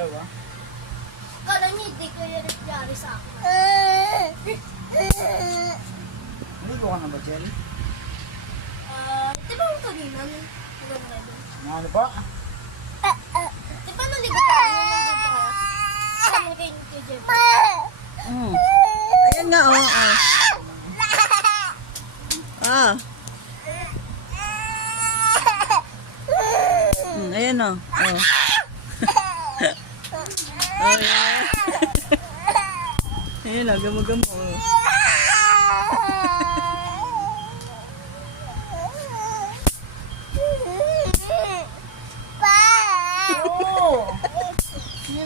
daw ah. Kala niya, hindi ko yung nangyari sa akin. Naligo ka na ba, Jen? Di ba ang kanina? Maganda doon. Ano ba? Di ba naligo ka? Naligo ka? Kami kayo ni Jeff. Ayan nga, oh. Ah. Ayan, oh. Oh. Oh, yeah. Ayan, oh. Gamo-gamo, oh.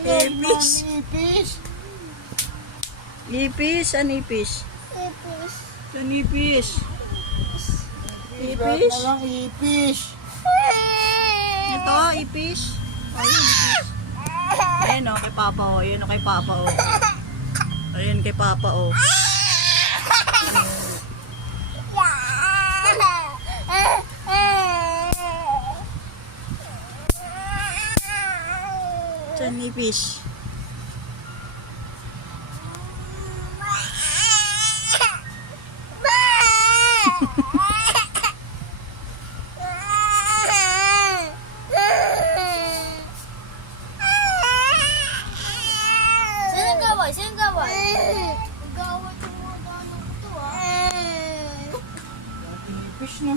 Ipis. Ipis. Ipis, an ipis? An ipis? Ipis. Ipis? Na lang ipis. Ito, ipis? Oh, yun, ipis. Ayan, oh, kay Papa, oh. Ayan, oh, kay Papa, oh. Ayan, kay Papa, oh. An ipis? Sino ang gaway? Sino ang gaway? Ang gaway itong mga ganong ito, ah. Ipis na.